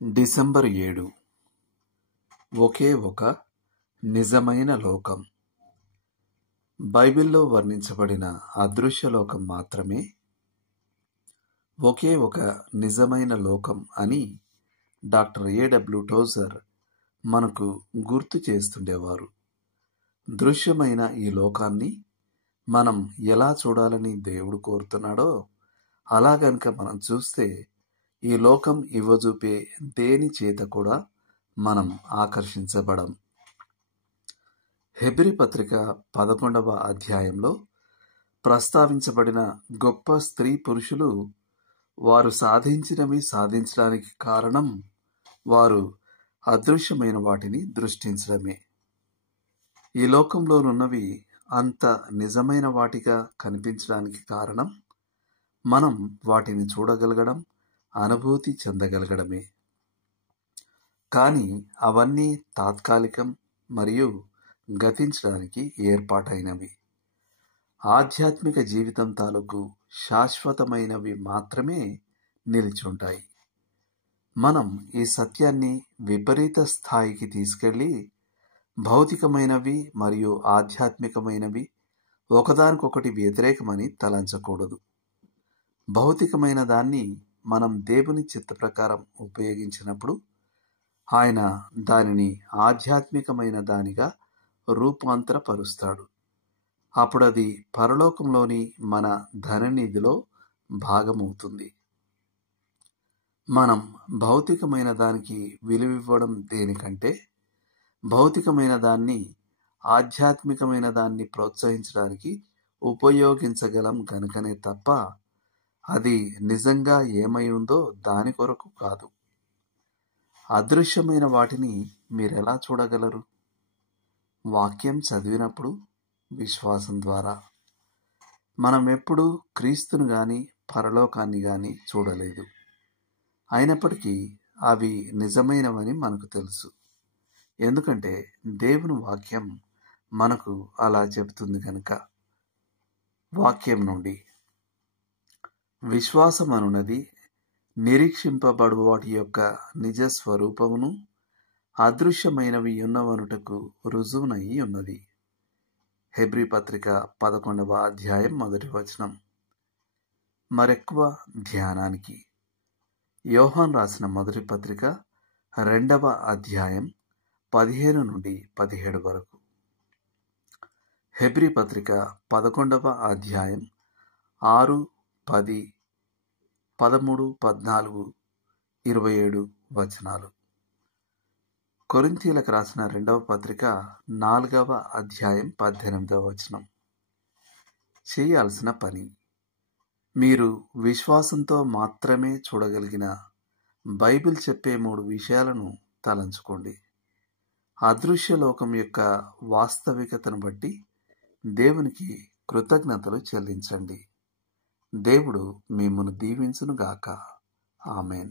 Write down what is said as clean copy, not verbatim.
December 7 ఒకే ఒక నిజమైన లోకం. బైబిల్లో వర్ణించబడిన అదృశ్య లోకం మాత్రమే ఒకే ఒక నిజమైన లోకం అని డాక్టర్ A.W. టోజర్ మనకు గుర్తు చేస్తుండేవారు. దృశ్యమైన ఈ లోకాన్ని మనం ఎలా చూడాలని దేవుడు కోరుతున్నాడో అలా గనుక మనం చూస్తే ఈ లోకం ఇవ్వజూపే దేని చేత కూడా మనం ఆకర్షించబడం. హెబ్రీ పత్రిక 11వ అధ్యాయంలో ప్రస్తావించబడిన గొప్ప స్త్రీ పురుషులు వారు సాధించినవి సాధించడానికి కారణం వారు అదృశ్యమైన వాటిని దృష్టించడమే. ఈ లోకంలోనున్నవి అంత నిజమైన వాటిగా కనిపించడానికి కారణం మనం వాటిని చూడగలగడం, అనుభూతి చెందగలగడమే. కానీ అవన్నీ తాత్కాలికం మరియు గతించడానికి ఏర్పాటైనవి. ఆధ్యాత్మిక జీవితం తాలూకు శాశ్వతమైనవి మాత్రమే నిలిచుంటాయి. మనం ఈ సత్యాన్ని విపరీత స్థాయికి తీసుకెళ్లి భౌతికమైనవి మరియు ఆధ్యాత్మికమైనవి ఒకదానికొకటి వ్యతిరేకమని తలంచకూడదు. భౌతికమైన దాన్ని మనం దేవుని చిత్త ప్రకారం ఉపయోగించినప్పుడు ఆయన దానిని ఆధ్యాత్మికమైన దానిగా రూపాంతరపరుస్తాడు. అప్పుడది పరలోకంలోని మన ధననిధిలో భాగమవుతుంది. మనం భౌతికమైన దానికి విలువివ్వడం దేనికంటే భౌతికమైన దాన్ని ఆధ్యాత్మికమైన దాన్ని ప్రోత్సహించడానికి ఉపయోగించగలం గనుకనే తప్ప అది నిజంగా ఏమై ఉందో దాని కొరకు కాదు. అదృశ్యమైన వాటిని మీరెలా చూడగలరు? వాక్యం చదివినప్పుడు, విశ్వాసం ద్వారా. మనం ఎప్పుడూ క్రీస్తును గాని పరలోకాన్ని గాని చూడలేదు. అయినప్పటికీ అవి నిజమైనవని మనకు తెలుసు. ఎందుకంటే దేవుని వాక్యం మనకు అలా చెబుతుంది కనుక. వాక్యం నుండి విశ్వాసమనున్నది నిరీక్షింపబడు వాటి యొక్క నిజ స్వరూపమును అదృశ్యమైనవి ఉన్నవనుటకు రుజువునై ఉన్నది. హెబ్రీ పత్రిక 11వ అధ్యాయం 1వ వచనం. మరెక్కువ ధ్యానానికి యోహాను రాసిన మొదటి పత్రిక 2వ అధ్యాయం 15 నుండి 17 వరకు. హెబ్రీ పత్రిక 11వ అధ్యాయం 6, 10, 13, 14, 27 వచనాలు. కొరింథీయులకు రాసిన 2వ పత్రిక 4వ అధ్యాయం 18వ వచనం. చేయాల్సిన పని. మీరు విశ్వాసంతో మాత్రమే చూడగలిగిన బైబిల్ చెప్పే 3 విషయాలను తలంచుకోండి. అదృశ్య లోకం యొక్క వాస్తవికతను బట్టి దేవునికి కృతజ్ఞతలు చెల్లించండి. దేవుడు మిమ్మును దీవించునుగాక. ఆమేన్.